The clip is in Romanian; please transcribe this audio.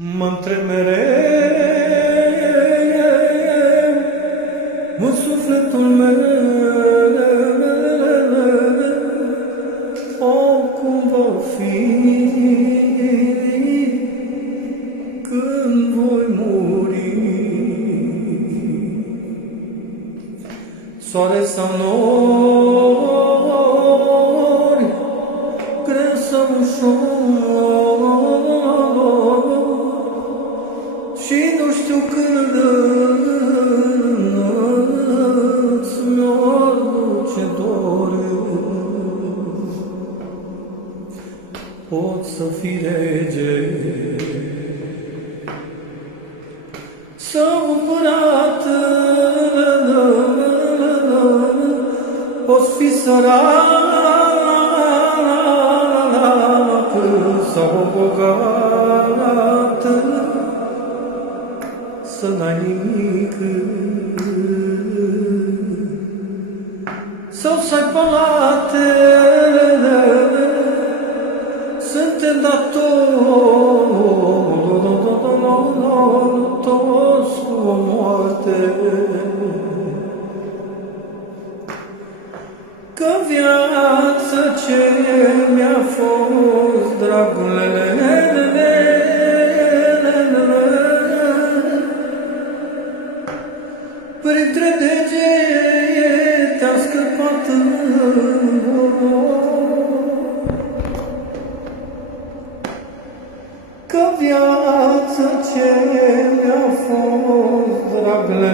Mă-ntreb mereu în sufletul meu, cum va fi când voi muri. Soare sau nori, greu sau ușor, și nu știu când îți mi-or duce dor. Pot să fii rege sau împărat, poți fi sărac sau bogat, să n-ai nimic, sau să ai palate. Suntem datori toți cu o moarte, că viața ce mi-a fost, dragule, printre degete am scăpat că viața ce mi-a fost, dragule,